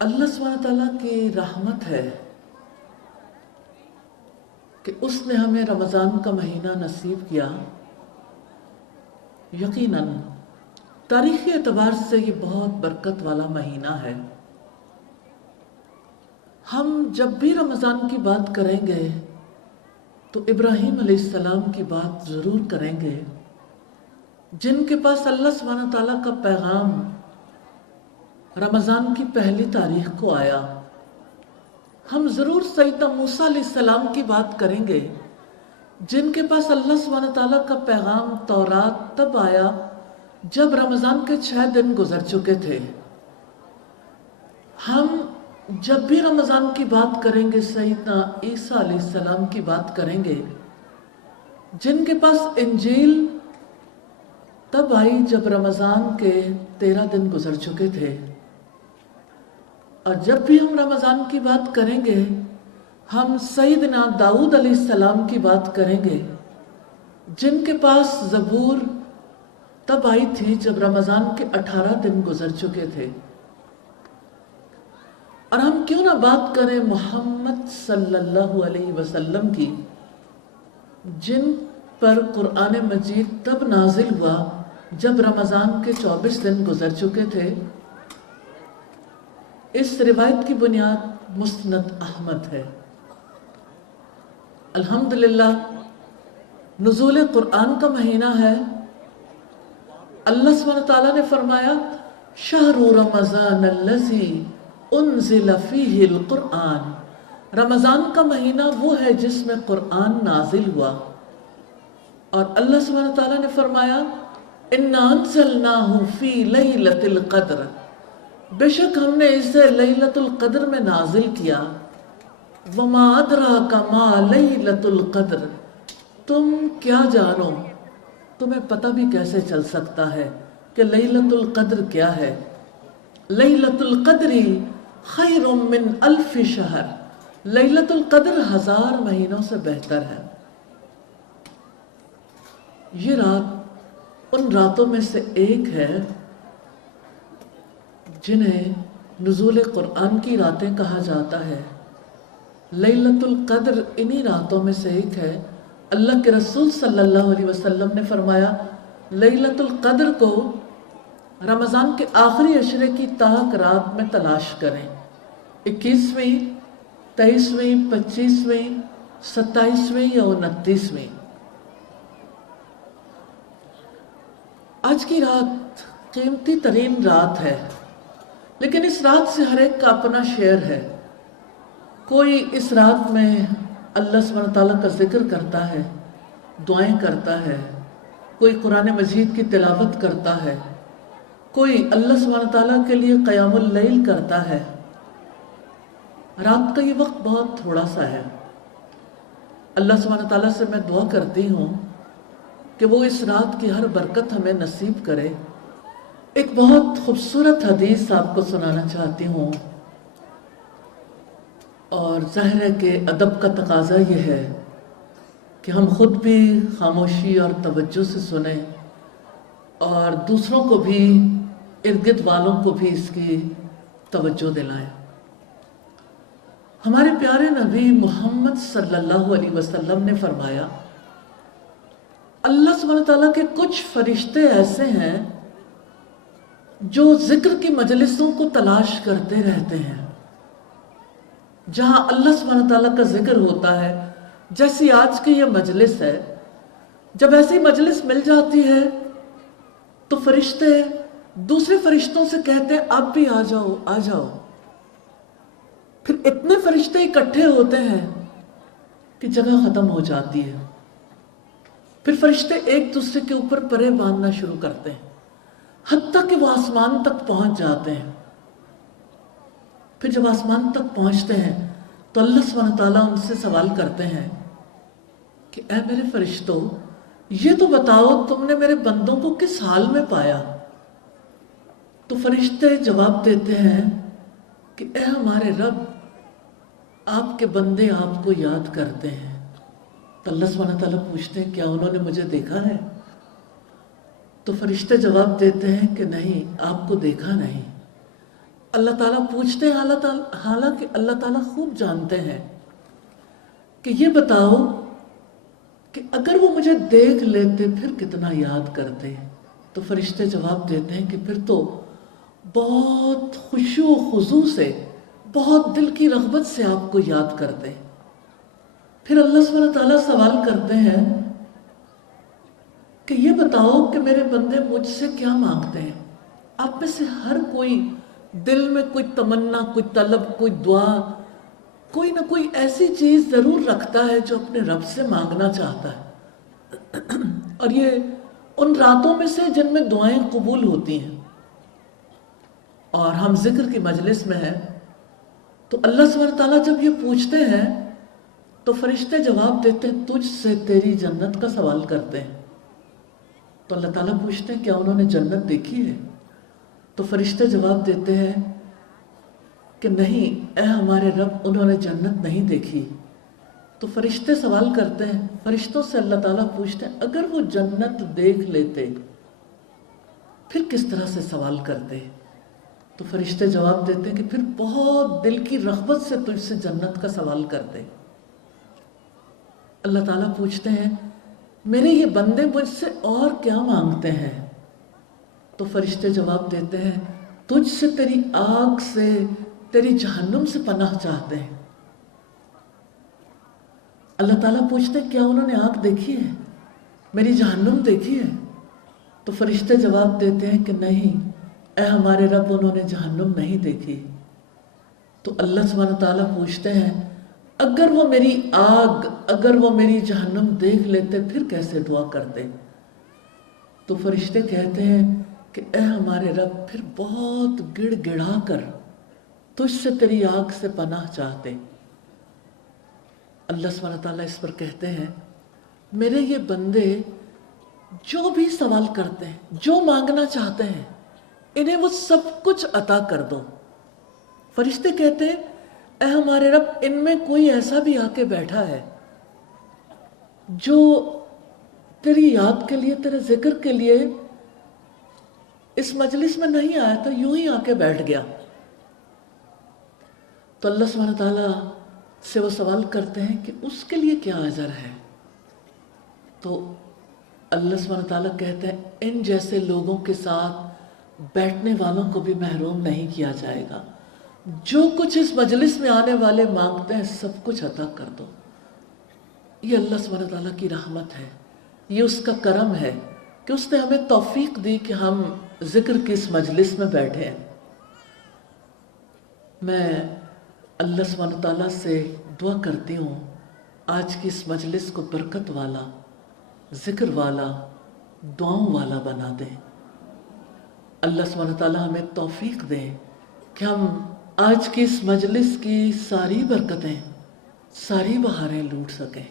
اللہ سبحانہ تعالیٰ کی رحمت ہے کہ اس نے ہمیں رمضان کا مہینہ نصیب کیا. یقیناً تاریخی اعتبار سے یہ بہت برکت والا مہینہ ہے. ہم جب بھی رمضان کی بات کریں گے تو ابراہیم علیہ السلام کی بات ضرور کریں گے، جن کے پاس اللہ سبحانہ تعالیٰ کا پیغام رمضان کی پہلی تاریخ کو آیا. ہم ضرور سیدنا موسیٰ علیہ السلام کی بات کریں گے، جن کے پاس اللہ سبحانہ تعالیٰ کا پیغام تورات تب آیا جب رمضان کے 6 دن گزر چکے تھے. ہم جب بھی رمضان کی بات کریں گے سیدنا عیسیٰ علیہ السلام کی بات کریں گے، جن کے پاس انجیل تب آئی جب رمضان کے 13 دن گزر چکے تھے. اور جب بھی ہم رمضان کی بات کریں گے ہم سیدنا داؤد علیہ السلام کی بات کریں گے، جن کے پاس زبور تب آئی تھی جب رمضان کے 18 دن گزر چکے تھے. اور ہم کیوں نہ بات کریں محمد صلی اللہ علیہ وسلم کی، جن پر قرآن مجید تب نازل ہوا جب رمضان کے 24 دن گزر چکے تھے. اس روایت کی بنیاد مسند احمد ہے. الحمدللہ نزول قرآن کا مہینہ ہے. اللہ سبحانہ تعالیٰ نے فرمایا شہر رمضان الذی انزل فیہ القرآن، رمضان کا مہینہ وہ ہے جس میں قرآن نازل ہوا. اور اللہ سبحانہ تعالیٰ نے فرمایا انا انزلناہ فی لیلۃ القدر، بے شک ہم نے اسے لیلۃ القدر میں نازل کیا. وما ادراک ما لیلۃ القدر، تم کیا جانو، تمہیں پتہ بھی کیسے چل سکتا ہے کہ لیلۃ القدر کیا ہے. لیلۃ القدر خیر من 1000 شہر، لیلۃ القدر 1000 مہینوں سے بہتر ہے. یہ رات ان راتوں میں سے ایک ہے جنہیں نزول قرآن کی راتیں کہا جاتا ہے. لیلۃ القدر انہی راتوں میں سے ایک ہے. اللہ کے رسول صلی اللہ علیہ وسلم نے فرمایا لیلۃ القدر کو رمضان کے آخری عشرے کی تاک رات میں تلاش کریں. 21ویں، 23ویں، 25ویں، 27ویں یا 29ویں. آج کی رات قیمتی ترین رات ہے، لیکن اس رات سے ہر ایک کا اپنا شعر ہے. کوئی اس رات میں اللہ سبحانہ تعالیٰ کا ذکر کرتا ہے، دعائیں کرتا ہے، کوئی قرآن مجید کی تلاوت کرتا ہے، کوئی اللہ سبحانہ تعالیٰ کے لیے قیام اللیل کرتا ہے. رات کا یہ وقت بہت تھوڑا سا ہے. اللہ سبحانہ تعالیٰ سے میں دعا کرتی ہوں کہ وہ اس رات کی ہر برکت ہمیں نصیب کرے. ایک بہت خوبصورت حدیث آپ کو سنانا چاہتی ہوں، اور ظاہر ہے کہ ادب کا تقاضا یہ ہے کہ ہم خود بھی خاموشی اور توجہ سے سنیں اور دوسروں کو بھی، ارد گرد والوں کو بھی اس کی توجہ دلائیں. ہمارے پیارے نبی محمد صلی اللہ علیہ وسلم نے فرمایا اللہ سبحانہ تعالیٰ کے کچھ فرشتے ایسے ہیں جو ذکر کی مجلسوں کو تلاش کرتے رہتے ہیں جہاں اللہ سبحانہ تعالیٰ کا ذکر ہوتا ہے. جیسی آج کی یہ مجلس ہے، جب ایسی مجلس مل جاتی ہے تو فرشتے دوسرے فرشتوں سے کہتے ہیں آپ بھی آ جاؤ آ جاؤ. پھر اتنے فرشتے اکٹھے ہوتے ہیں کہ جگہ ختم ہو جاتی ہے. پھر فرشتے ایک دوسرے کے اوپر پرے باندھنا شروع کرتے ہیں حتیٰ کہ وہ آسمان تک پہنچ جاتے ہیں. پھر جب آسمان تک پہنچتے ہیں تو اللہ سبحانہ تعالیٰ ان سے سوال کرتے ہیں کہ اے میرے فرشتوں، یہ تو بتاؤ تم نے میرے بندوں کو کس حال میں پایا. تو فرشتے جواب دیتے ہیں کہ اے ہمارے رب، آپ کے بندے آپ کو یاد کرتے ہیں. تو اللہ سبحانہ تعالیٰ پوچھتے ہیں کیا انہوں نے مجھے دیکھا ہے؟ تو فرشتے جواب دیتے ہیں کہ نہیں، آپ کو دیکھا نہیں، اللہ تعالیٰ پوچھتے ہیں، حالانکہ اللہ تعالیٰ خوب جانتے ہیں کہ یہ بتاؤ کہ اگر وہ مجھے دیکھ لیتے پھر کتنا یاد کرتے. تو فرشتے جواب دیتے ہیں کہ پھر تو بہت خشوع و خضوع سے، بہت دل کی رغبت سے آپ کو یاد کرتے. پھر اللہ سبحانہ تعالیٰ سوال کرتے ہیں کہ یہ بتاؤ کہ میرے بندے مجھ سے کیا مانگتے ہیں. آپ میں سے ہر کوئی دل میں کوئی تمنا، کوئی طلب، کوئی دعا، کوئی نہ کوئی ایسی چیز ضرور رکھتا ہے جو اپنے رب سے مانگنا چاہتا ہے. اور یہ ان راتوں میں سے جن میں دعائیں قبول ہوتی ہیں. اور ہم ذکر کی مجلس میں ہیں تو اللہ سبحانہ تعالیٰ جب یہ پوچھتے ہیں تو فرشتے جواب دیتے ہیں تجھ سے تیری جنت کا سوال کرتے ہیں. تو اللہ تعالیٰ پوچھتے ہیں کیا انہوں نے جنت دیکھی ہے؟ تو فرشتے جواب دیتے ہیں کہ نہیں اے ہمارے رب، انہوں نے جنت نہیں دیکھی. تو فرشتے سوال کرتے ہیں، فرشتوں سے اللہ تعالیٰ پوچھتے ہیں اگر وہ جنت دیکھ لیتے پھر کس طرح سے سوال کرتے؟ تو فرشتے جواب دیتے ہیں کہ پھر بہت دل کی رغبت سے تجھ سے جنت کا سوال کرتے. اللہ تعالیٰ پوچھتے ہیں میرے یہ بندے مجھ سے اور کیا مانگتے ہیں؟ تو فرشتے جواب دیتے ہیں تجھ سے تیری آگ سے، تیری جہنم سے پناہ چاہتے ہیں. اللہ تعالیٰ پوچھتے ہیں کیا انہوں نے آگ دیکھی ہے، میری جہنم دیکھی ہے؟ تو فرشتے جواب دیتے ہیں کہ نہیں اے ہمارے رب، انہوں نے جہنم نہیں دیکھی. تو اللہ سبحانہ تعالیٰ پوچھتے ہیں اگر وہ میری آگ، اگر وہ میری جہنم دیکھ لیتے پھر کیسے دعا کرتے؟ تو فرشتے کہتے ہیں کہ اے ہمارے رب، پھر بہت گڑ گڑا کر تجھ سے تیری آگ سے پناہ چاہتے. اللہ سبحانہ تعالیٰ اس پر کہتے ہیں میرے یہ بندے جو بھی سوال کرتے ہیں، جو مانگنا چاہتے ہیں، انہیں وہ سب کچھ عطا کر دو. فرشتے کہتے ہیں اے ہمارے رب، ان میں کوئی ایسا بھی آ کے بیٹھا ہے جو تیری یاد کے لیے، تیرے ذکر کے لیے اس مجلس میں نہیں آیا تھا، یوں ہی آ کے بیٹھ گیا. تو اللہ سبحانہ تعالیٰ سے وہ سوال کرتے ہیں کہ اس کے لیے کیا اجر ہے؟ تو اللہ سبحانہ تعالیٰ کہتے ہیں ان جیسے لوگوں کے ساتھ بیٹھنے والوں کو بھی محروم نہیں کیا جائے گا. جو کچھ اس مجلس میں آنے والے مانگتے ہیں سب کچھ عطا کر دو. یہ اللہ سبحانہ تعالیٰ کی رحمت ہے، یہ اس کا کرم ہے کہ اس نے ہمیں توفیق دی کہ ہم ذکر کی اس مجلس میں بیٹھے ہیں. میں اللہ سبحانہ تعالیٰ سے دعا کرتی ہوں آج کی اس مجلس کو برکت والا، ذکر والا، دعاؤں والا بنا دیں. اللہ سبحانہ تعالیٰ ہمیں توفیق دیں کہ ہم آج کی اس مجلس کی ساری برکتیں، ساری بہاریں لوٹ سکیں.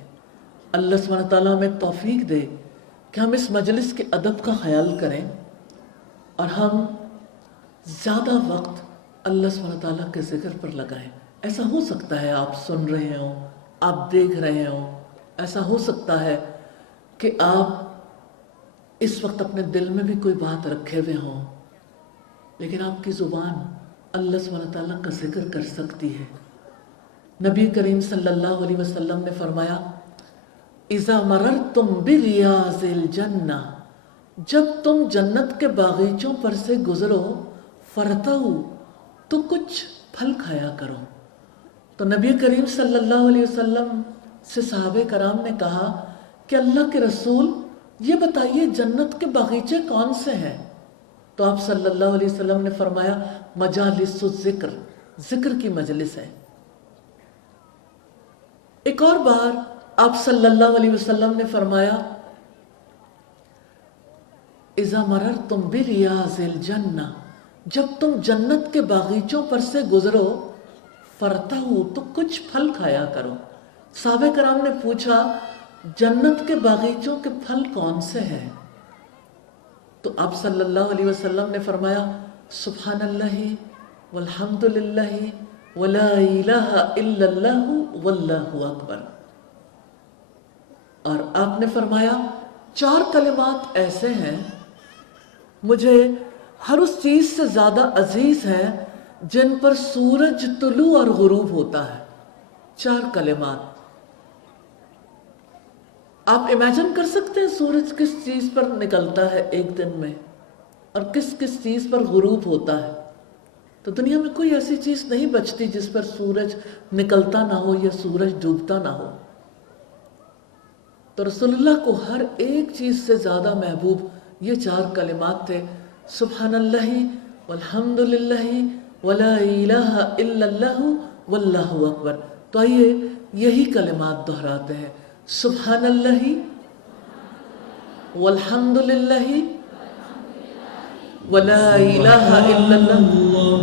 اللہ سبحانہ تعالیٰ ہمیں توفیق دے کہ ہم اس مجلس کے ادب کا خیال کریں اور ہم زیادہ وقت اللہ سبحانہ تعالیٰ کے ذکر پر لگائیں. ایسا ہو سکتا ہے آپ سن رہے ہوں، آپ دیکھ رہے ہوں، ایسا ہو سکتا ہے کہ آپ اس وقت اپنے دل میں بھی کوئی بات رکھے ہوئے ہوں، لیکن آپ کی زبان اللہ سبحانہ تعالیٰ کا ذکر کر سکتی ہے. نبی کریم صلی اللہ علیہ وسلم نے فرمایا اذا مررتم بریاض الجنہ، جب تم جنت کے باغیچوں پر سے گزرو، فرتعوا، تو کچھ پھل کھایا کرو. تو نبی کریم صلی اللہ علیہ وسلم سے صحابہ کرام نے کہا کہ اللہ کے رسول یہ بتائیے جنت کے باغیچے کون سے ہیں؟ تو آپ صلی اللہ علیہ وسلم نے فرمایا مجالس الذکر، ذکر کی مجلس ہے. ایک اور بار آپ صلی اللہ علیہ وسلم نے فرمایا اذا مررتم بریاض الجنہ، جب تم جنت کے باغیچوں پر سے گزرو، فرتعوا، تو کچھ پھل کھایا کرو. صحابہ کرام نے پوچھا جنت کے باغیچوں کے پھل کون سے ہیں؟ تو آپ صلی اللہ علیہ وسلم نے فرمایا سبحان اللہ والحمد للہ ولا الہ الا اللہ واللہ اکبر. اور آپ نے فرمایا 4 کلمات ایسے ہیں مجھے ہر اس چیز سے زیادہ عزیز ہے جن پر سورج طلوع اور غروب ہوتا ہے. 4 کلمات. آپ امیجن کر سکتے ہیں سورج کس چیز پر نکلتا ہے ایک دن میں اور کس کس چیز پر غروب ہوتا ہے؟ تو دنیا میں کوئی ایسی چیز نہیں بچتی جس پر سورج نکلتا نہ ہو یا سورج ڈوبتا نہ ہو. تو رسول اللہ کو ہر ایک چیز سے زیادہ محبوب یہ 4 کلمات تھے. سبحان اللہ والحمد للہ ولا الہ الا اللہ واللہ اکبر. تو آئیے یہی کلمات دہراتے ہیں. سبحان اللہ والحمد للہ ولا الہ الا اللہ